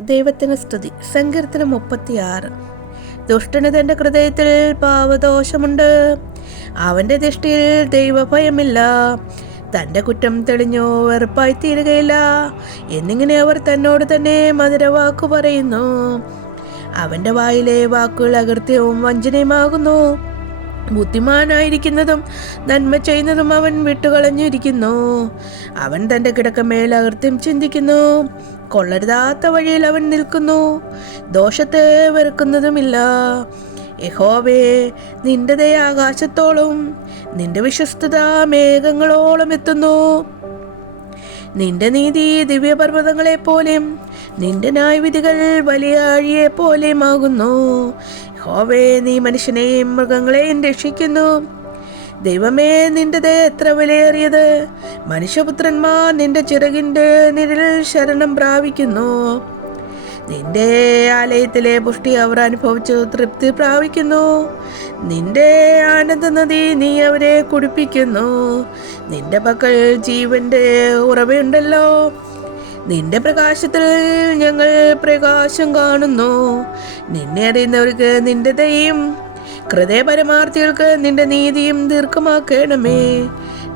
ദൈവത്തിന് സ്തുതി. സങ്കീർത്തനം മുപ്പത്തിയാറ്. ദുഷ്ടന് തന്റെ ഹൃദയത്തിൽ പാവദോഷമുണ്ട്. അവന്റെ ദൃഷ്ടിയിൽ ദൈവഭയമില്ല. തന്റെ കുറ്റം തെളിഞ്ഞോ വെറുപ്പായി തീരുകയില്ല. എന്നിങ്ങനെ അവർ തന്നോട് തന്നെ മധുരവാക്കു പറയുന്നു. അവന്റെ വായിലെ വാക്കുകൾ അകൃത്യവും വഞ്ചനയുമാകുന്നു. ബുദ്ധിമാനായിരിക്കുന്നതും നന്മ ചെയ്യുന്നതും അവൻ വിട്ടുകളഞ്ഞിരിക്കുന്നു. അവൻ തന്റെ കിടക്കമേൽ അകൃത്യം ചിന്തിക്കുന്നു. കൊള്ളരുതാത്ത വഴിയിൽ അവൻ നിൽക്കുന്നു. ദോഷത്തെ വെറുക്കുന്നതുമില്ല. യഹോവേ നിന്റെ ദയ ആകാശത്തോളം നിന്റെ വിശ്വസ്തത മേഘങ്ങളോളം എത്തുന്നു. നിന്റെ നീതി ദിവ്യപർവതങ്ങളെ പോലെയും നിന്റെ ന്യായവിധികൾ വലിയ ആഴിയെ ഹോവേ നീ മനുഷ്യനെയും മൃഗങ്ങളെയും രക്ഷിക്കുന്നു. ദൈവമേ നിന്റെ ദയ എത്ര വിലയേറിയത്. മനുഷ്യപുത്രന്മാർ നിന്റെ ചിറകിന്റെ നിഴൽ ശരണം പ്രാപിക്കുന്നു. നിന്റെ ആലയത്തിലെ പുഷ്ടി അവർ അനുഭവിച്ചു തൃപ്തി പ്രാപിക്കുന്നു. നിന്റെ ആനന്ദ നദി നീ അവരെ കുടിപ്പിക്കുന്നു. നിന്റെ പക്കൽ ജീവന്റെ ഉറവയുണ്ടല്ലോ നിന്റെ പ്രകാശത്തിൽ ഞങ്ങൾ പ്രകാശം കാണുന്നു. നിന്നെ അറിയുന്നവർക്ക് നിന്റെ ദയും ഹൃദയപരമാർത്ഥികൾക്ക് നിന്റെ നീതിയും ദീർഘമാക്കണമേ.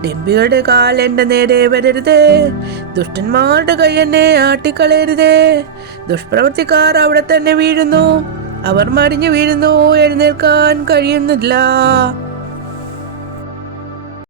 ഡെമ്പിയുടെ കാൽ എന്റെ നേരെ വരരുതേ. ദുഷ്ടന്മാരുടെ കൈ എന്നെ ആട്ടിക്കളയരുതേ. ദുഷ്പ്രവർത്തിക്കാർ അവിടെ തന്നെ വീഴുന്നു. അവർ മറിഞ്ഞു വീഴുന്നു. എഴുന്നേൽക്കാൻ കഴിയുന്നില്ല.